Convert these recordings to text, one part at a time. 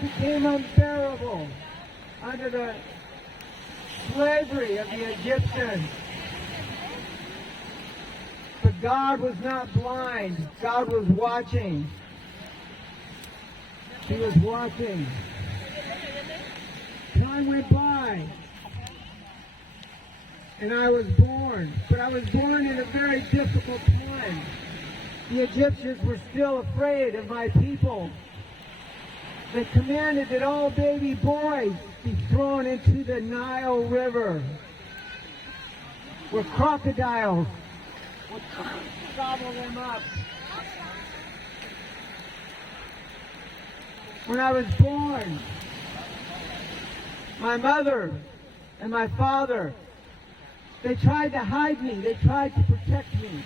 became unbearable under the slavery of the Egyptians. But God was not blind. God was watching. He was watching. Time went by, and I was born. But I was born in a very difficult time. The Egyptians were still afraid of my people. They commanded that all baby boys be thrown into the Nile River, where crocodiles would gobble them up. When I was born, my mother and my father, they tried to hide me. They tried to protect me.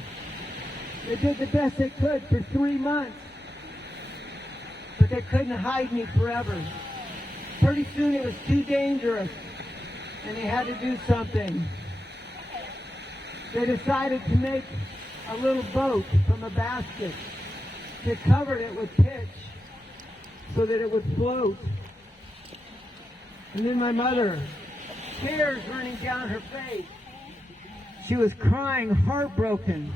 They did the best they could for 3 months. But they couldn't hide me forever. Pretty soon it was too dangerous, and they had to do something. They decided to make a little boat from a basket. They covered it with pitch so that it would float. And then my mother, tears running down her face, she was crying, heartbroken.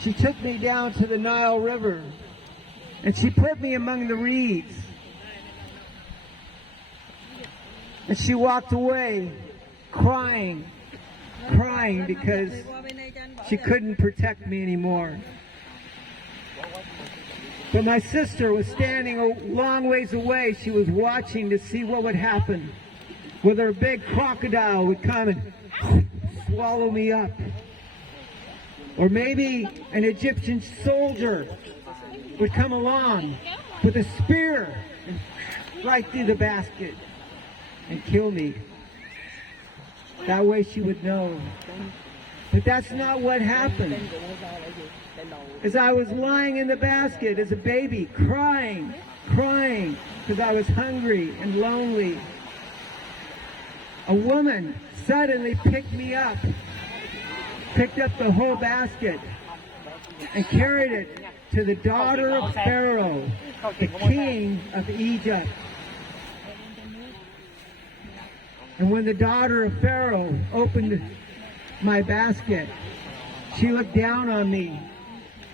She took me down to the Nile River, and she put me among the reeds. And she walked away crying because she couldn't protect me anymore. But my sister was standing a long ways away. She was watching to see what would happen. Whether a big crocodile would come and swallow me up. Or maybe an Egyptian soldier would come along with a spear and right through the basket and kill me. That way she would know. But that's not what happened. As I was lying in the basket as a baby, crying because I was hungry and lonely, a woman suddenly picked me up, picked up the whole basket, and carried it to the daughter of Pharaoh, the king of Egypt. And when the daughter of Pharaoh opened my basket, she looked down on me,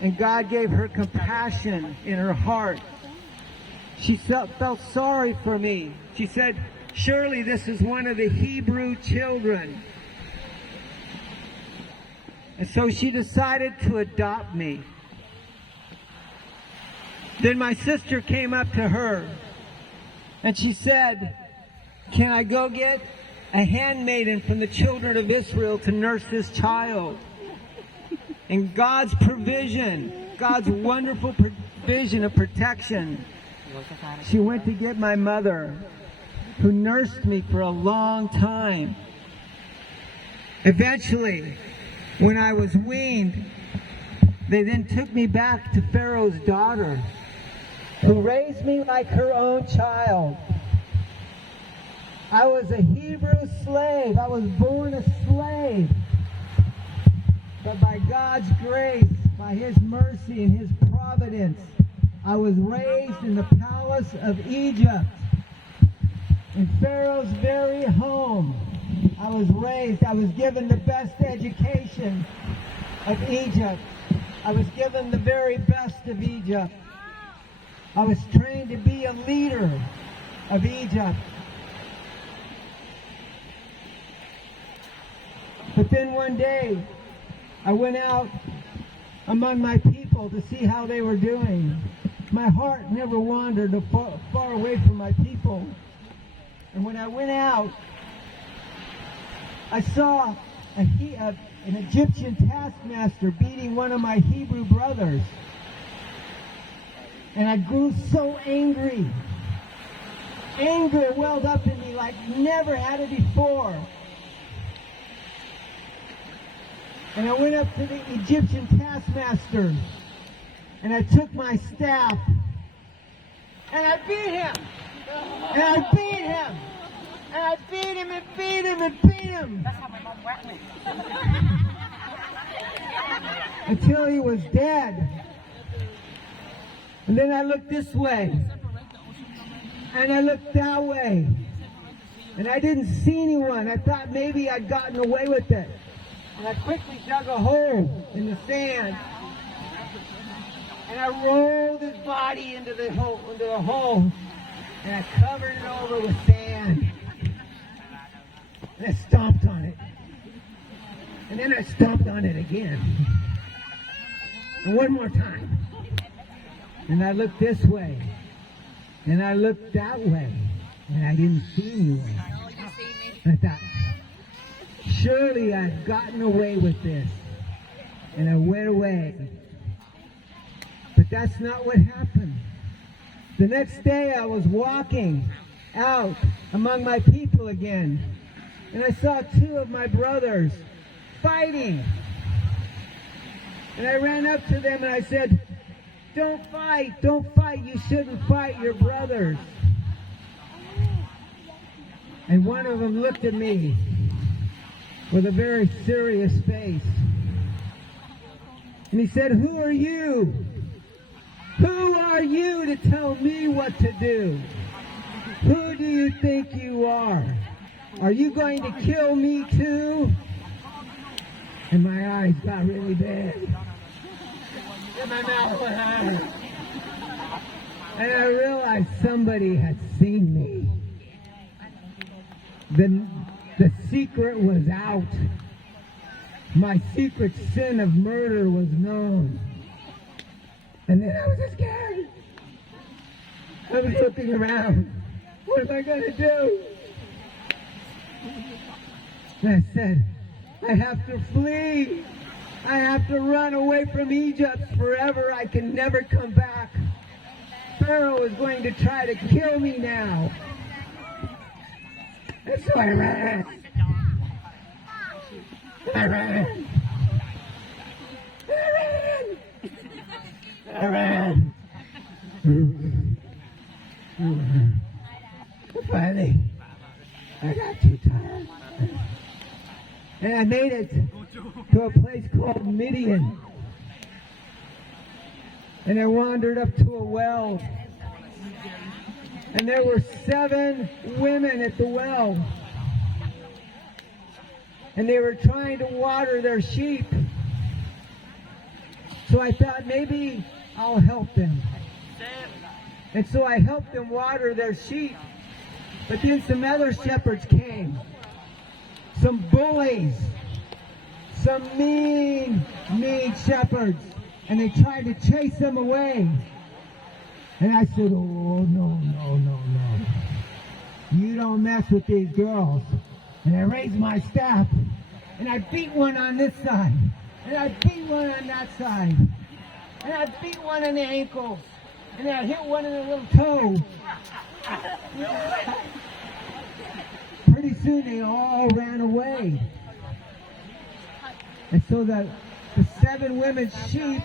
and God gave her compassion in her heart. She felt sorry for me. She said, "Surely this is one of the Hebrew children." And so she decided to adopt me. Then my sister came up to her, and she said, "Can I go get a handmaiden from the children of Israel to nurse this child?" And God's provision, God's wonderful provision of protection, she went to get my mother, who nursed me for a long time. Eventually, when I was weaned, they then took me back to Pharaoh's daughter, who raised me like her own child. I was a Hebrew slave. I was born a slave. But by God's grace, by His mercy and His providence, I was raised in the palace of Egypt. In Pharaoh's very home, I was raised. I was given the best education of Egypt. I was given the very best of Egypt. I was trained to be a leader of Egypt. But then one day, I went out among my people to see how they were doing. My heart never wandered far away from my people. And when I went out, I saw an Egyptian taskmaster beating one of my Hebrew brothers. And I grew so angry. Anger welled up in me like never had it before. And I went up to the Egyptian taskmaster, and I took my staff, and I beat him, and I beat him, and I beat him and beat him and beat him, until he was dead. And then I looked this way, And I looked that way. And I didn't see anyone. I thought maybe I'd gotten away with it. And I quickly dug a hole in the sand. And I rolled his body into the hole. And I covered it over with sand. And I stomped on it. And then I stomped on it again. And one more time. And I looked this way. And I looked that way. And I didn't see anyone. And I thought, surely I've gotten away with this. And I went away. But that's not what happened. The next day I was walking out among my people again. And I saw two of my brothers fighting. And I ran up to them and I said, don't fight, you shouldn't fight your brothers. And one of them looked at me with a very serious face. And he said, who are you? Who are you to tell me what to do? Who do you think you are? Are you going to kill me too? And my eyes got really big. And my mouth went high. And I realized somebody had seen me. The secret was out. My secret sin of murder was known. And then I was scared. I was looking around. What am I going to do? And I said, I have to flee. I have to run away from Egypt forever. I can never come back. Pharaoh is going to try to kill me now. And so I ran. I ran. I ran. Finally, I got too tired. And I made it to a place called Midian. And I wandered up to a well. And there were 7 women at the well. And they were trying to water their sheep. So I thought maybe I'll help them. And so I helped them water their sheep. But then some other shepherds came. Some bullies. Some mean shepherds. And they tried to chase them away. And I said, oh, no. You don't mess with these girls. And I raised my staff. And I beat one on this side. And I beat one on that side. And I beat one in the ankle. And I hit one in the little toe. Pretty soon they all ran away. And so the 7 women's sheep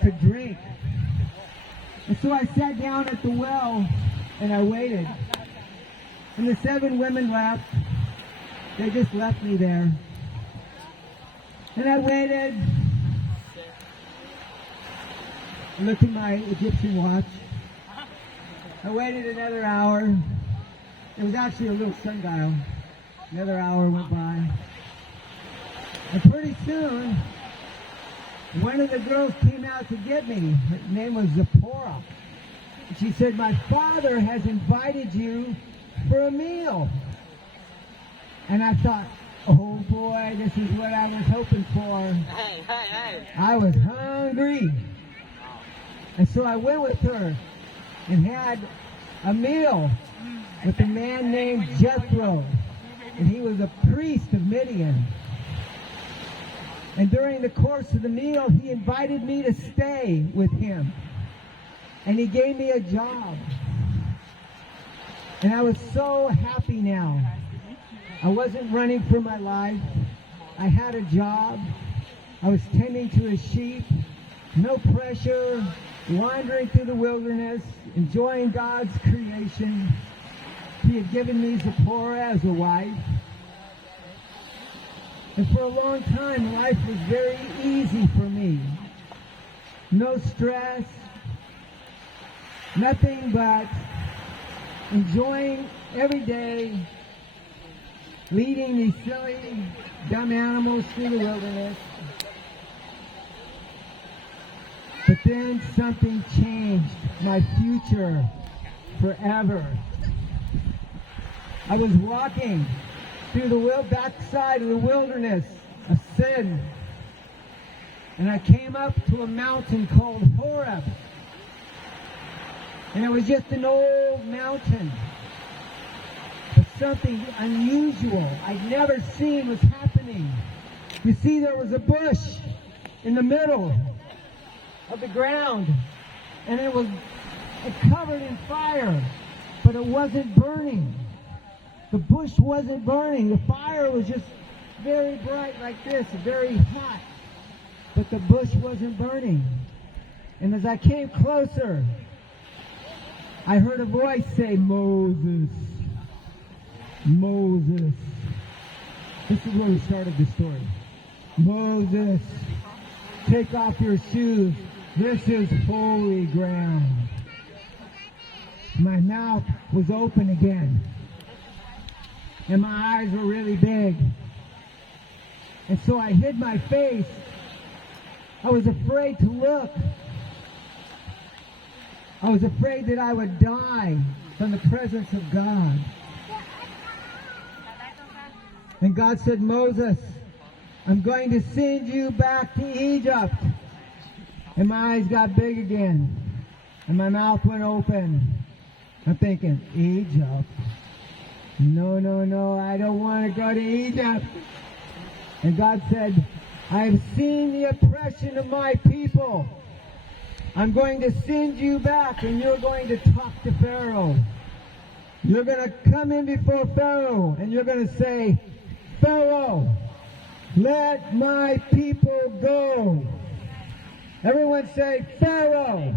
could drink. And so I sat down at the well and I waited. And the 7 women left. They just left me there. And I waited. I looked at my Egyptian watch. I waited another hour. It was actually a little sundial. Another hour went by. And pretty soon, one of the girls came out to get me. Her name was Zipporah. And she said, my father has invited you for a meal. And I thought, oh boy, this is what I was hoping for. Hey. I was hungry. And so I went with her and had a meal with a man named Jethro. And he was a priest of Midian. And during the course of the meal, he invited me to stay with him. And he gave me a job. And I was so happy now. I wasn't running for my life. I had a job. I was tending to his sheep. No pressure. Wandering through the wilderness. Enjoying God's creation. He had given me Zipporah as a wife. And for a long time, life was very easy for me. No stress. nothing but enjoying every day, leading these silly, dumb animals through the wilderness. But then something changed my future forever. I was walking through the backside of the wilderness of sin, and I came up to a mountain called Horeb. And it was just an old mountain. But something unusual I'd never seen was happening. You see, there was a bush in the middle of the ground, and it was covered in fire, but it wasn't burning. The bush wasn't burning. The fire was just very bright like this, very hot, but the bush wasn't burning. And as I came closer, I heard a voice say, "Moses, Moses." This is where we started the story. "Moses, take off your shoes. This is holy ground." My mouth was open again, and my eyes were really big. And so I hid my face. I was afraid to look. I was afraid that I would die from the presence of God. And God said, "Moses, I'm going to send you back to Egypt." And my eyes got big again, and my mouth went open. I'm thinking, Egypt? No, no, no, I don't want to go to Egypt. And God said, "I've seen the oppression of my people. I'm going to send you back, and you're going to talk to Pharaoh. You're going to come in before Pharaoh, and you're going to say, 'Pharaoh, let my people go.'" Everyone say, "Pharaoh,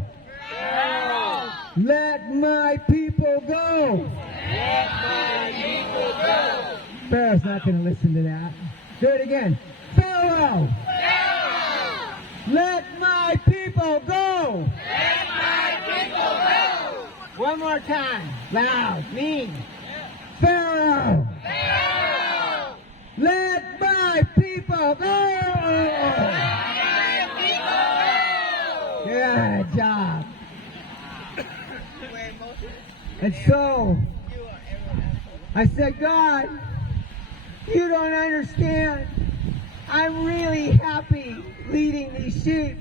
Pharaoh, let my people go." Let my people go. Pharaoh's not going to listen to that. Do it again. "Pharaoh, Pharaoh, let my people go." Let my people go. One more time. Loud, mean. "Pharaoh, Pharaoh, let my people go." Good job. And so, I said, "God, you don't understand. I'm really happy leading these sheep.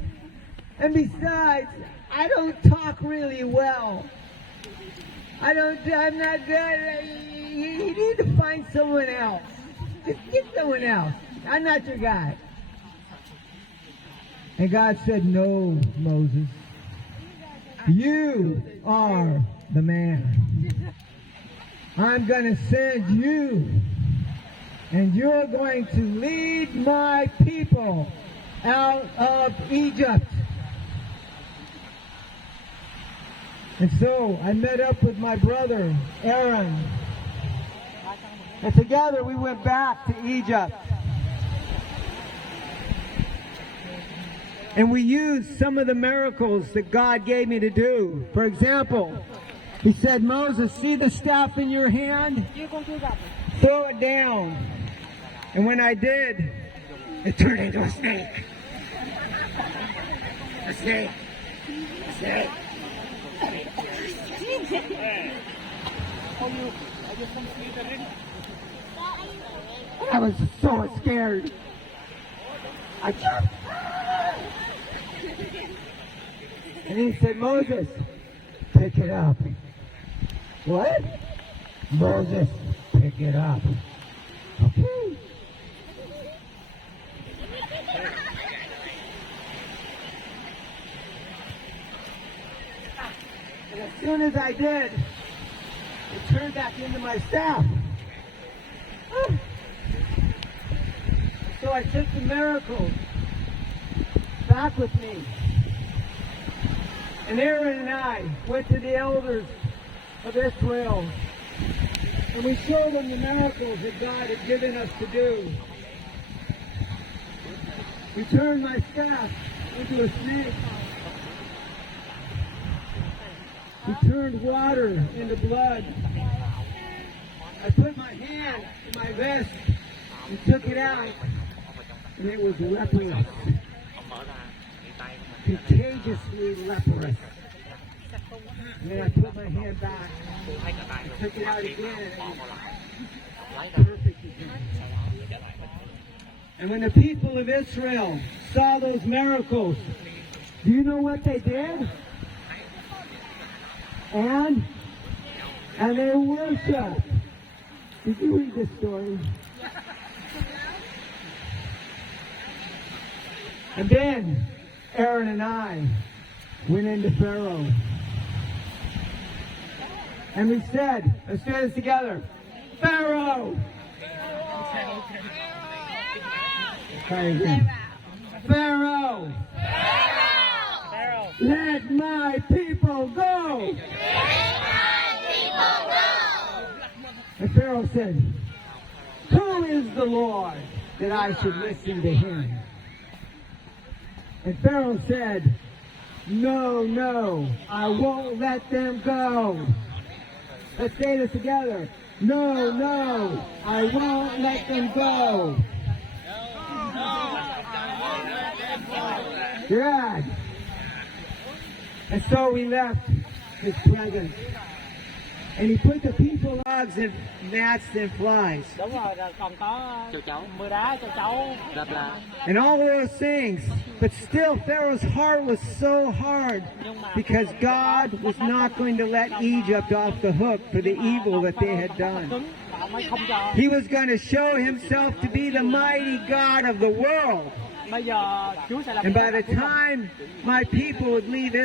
And besides, I don't talk really well. I'm not good. You need to find someone else. Just get someone else. I'm not your guy." And God said, "No, Moses. You are the man. I'm going to send you, and you're going to lead my people out of Egypt." And so I met up with my brother, Aaron. And together we went back to Egypt. And we used some of the miracles that God gave me to do. For example, He said, "Moses, see the staff in your hand? Throw it down." And when I did, it turned into a snake. A snake. A snake. I was so scared. I jumped. And he said, "Moses, pick it up." What? "Moses, pick it up." Okay. And as soon as I did, it turned back into my staff. So I took the miracles back with me. And Aaron and I went to the elders of Israel, and we showed them the miracles that God had given us to do. We turned my staff into a snake. He turned water into blood. I put my hand in my vest and took it out, and it was leprous. Contagiously leprous. And then I put my hand back and took it out again, and it was perfect again. And when the people of Israel saw those miracles, do you know what they did? And they worshiped. Did you read this story? And then Aaron and I went into Pharaoh. And we said, let's say this together, Pharaoh! Try again. Pharaoh! Pharaoh! Let my people go! Let my people go! And Pharaoh said, who is the Lord that I should listen to him? And Pharaoh said, no, I won't let them go. Let's say this together. No, I won't let them go. Good. And so we left his presence. And he put the people bugs and gnats and flies. And all those things. But still Pharaoh's heart was so hard because God was not going to let Egypt off the hook for the evil that they had done. He was going to show himself to be the mighty God of the world. And by the time my people would leave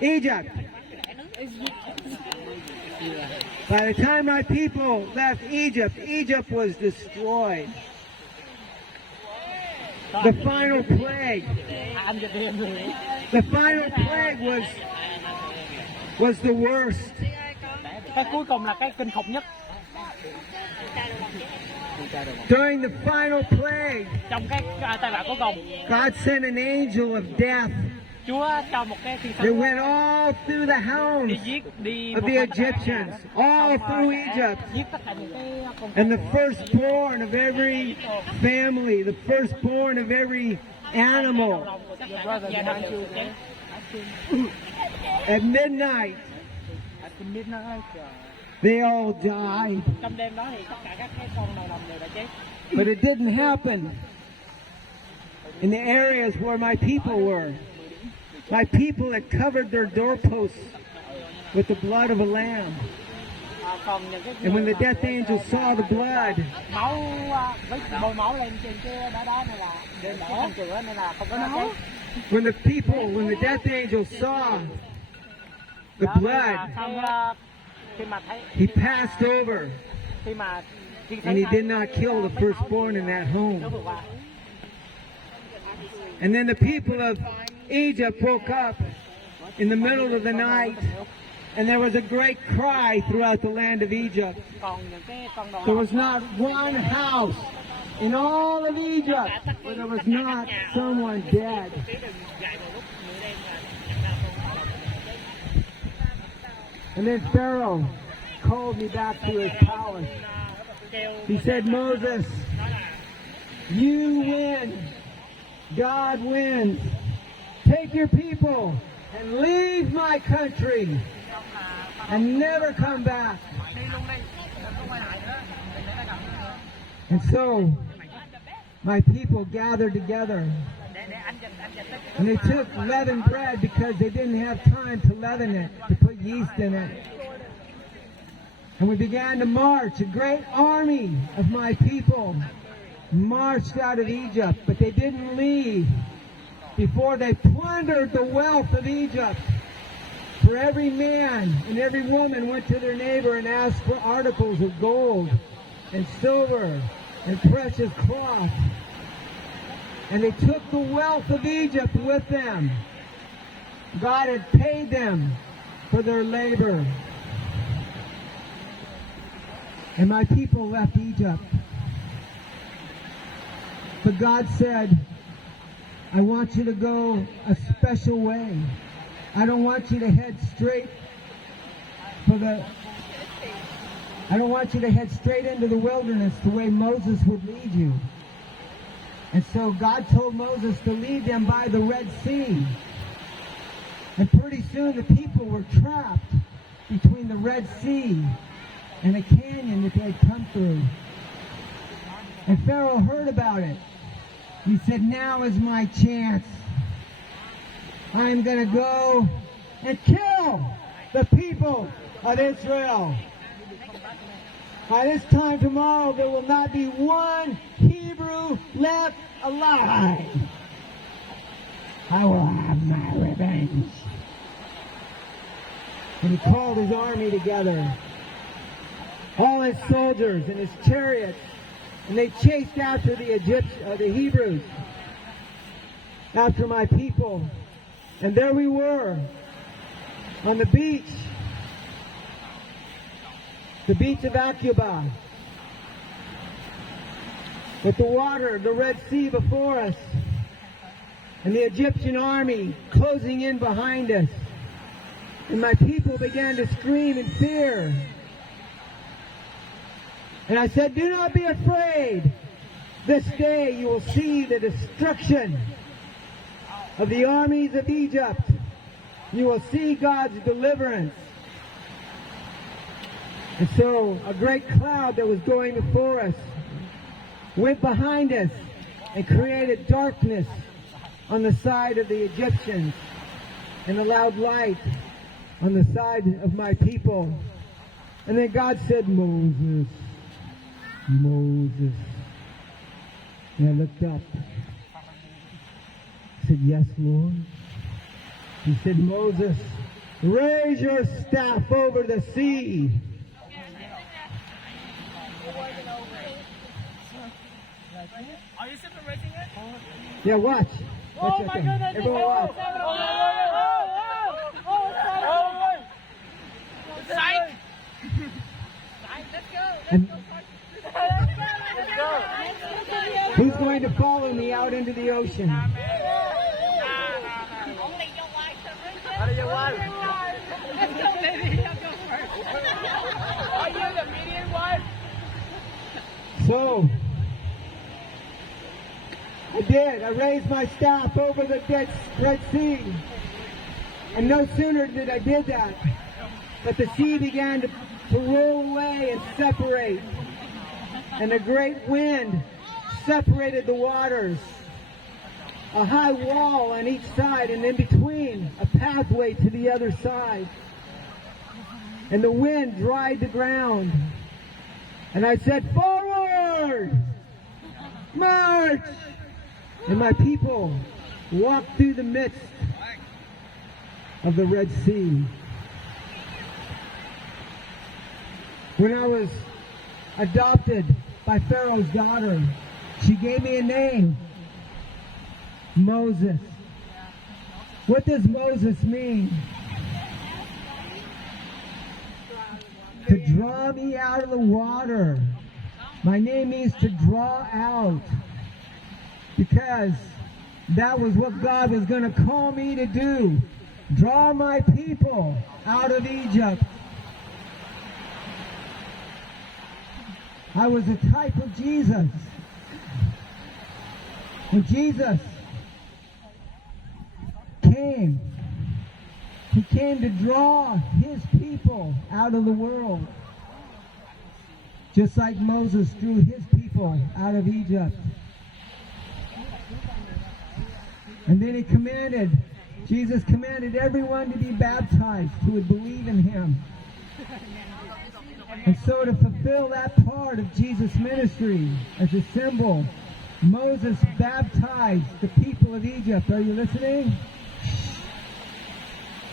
Egypt, by the time my people left Egypt, Egypt was destroyed. The final plague. The final plague was the worst. During the final plague, God sent an angel of death that went all through the homes of the Egyptians, all through Egypt. And the firstborn of every family, the firstborn of every animal. At midnight, they all died. But it didn't happen in the areas where my people were. My people had covered their doorposts with the blood of a lamb. And when the death angel saw the blood, when the death angel saw the blood, he passed over and he did not kill the firstborn in that home. And then the people of Egypt woke up in the middle of the night, and there was a great cry throughout the land of Egypt. There was not one house in all of Egypt where there was not someone dead. And then Pharaoh called me back to his palace. He said, Moses, you win. God wins. Take your people and leave my country and never come back. And so my people gathered together and they took leavened bread because they didn't have time to leaven it, to put yeast in it. And we began to march. A great army of my people marched out of Egypt, but they didn't leave before they plundered the wealth of Egypt. For every man and every woman went to their neighbor and asked for articles of gold and silver and precious cloth. And they took the wealth of Egypt with them. God had paid them for their labor. And my people left Egypt. But God said, I want you to go a special way. I don't want you to head straight for the... I don't want you to head straight into the wilderness the way Moses would lead you. And so God told Moses to lead them by the Red Sea. And pretty soon the people were trapped between the Red Sea and a canyon that they had come through. And Pharaoh heard about it. He said, now is my chance. I'm going to go and kill the people of Israel. By this time tomorrow, there will not be one Hebrew left alive. I will have my revenge. And he called his army together, all his soldiers and his chariots, and they chased after the Hebrews, after my people. And there we were, on the beach of Aqaba, with the water, the Red Sea before us, and the Egyptian army closing in behind us. And my people began to scream in fear. And I said, do not be afraid. This day you will see the destruction of the armies of Egypt. You will see God's deliverance. And so a great cloud that was going before us went behind us and created darkness on the side of the Egyptians and allowed light on the side of my people. And then God said, Moses, Moses. And I looked up. I said, yes, Lord. He said, Moses, raise your staff over the sea. Are you separating it? Yeah, watch. Oh my goodness! Everyone watch. Side. Let's go. Who's going to follow me out into the ocean? Only your wife. How do you want it? Let's go, baby. You'll go first. Are you the median wife? So, I did. I raised my staff over the Red Sea. And no sooner did I did that, but the sea began to roll away and separate. And a great wind separated the waters. A high wall on each side, and in between, a pathway to the other side. And the wind dried the ground. And I said, forward! March! And my people walked through the midst of the Red Sea. When I was adopted by Pharaoh's daughter, she gave me a name, Moses. What does Moses mean? To draw me out of the water. My name means to draw out. Because that was what God was going to call me to do. Draw my people out of Egypt. I was a type of Jesus. When Jesus came, he came to draw his people out of the world. Just like Moses drew his people out of Egypt. And then Jesus commanded everyone to be baptized who would believe in him. And so to fulfill that part of Jesus' ministry as a symbol, Moses baptized the people of Egypt. Are you listening?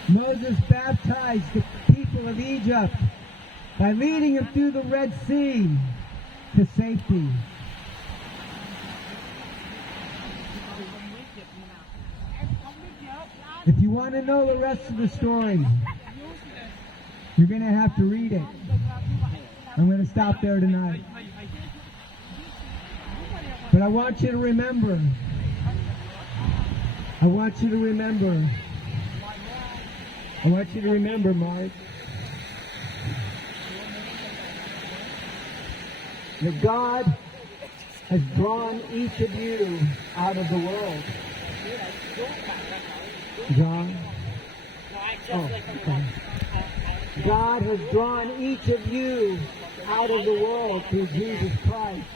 Moses baptized the people of Egypt by leading them through the Red Sea to safety. If you want to know the rest of the story, you're going to have to read it. I'm going to stop there tonight. But I want you to remember I want you to remember, Mark, that God has drawn each of you out of the world. John? Oh, okay. God has drawn each of you out of the world through Jesus Christ.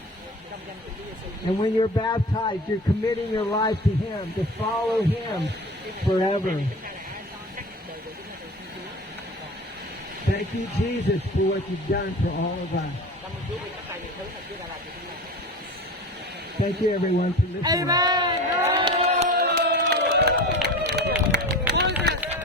And when you're baptized, you're committing your life to Him, to follow Him forever. Thank you, Jesus, for what you've done for all of us. Thank you, everyone, for listening. Amen.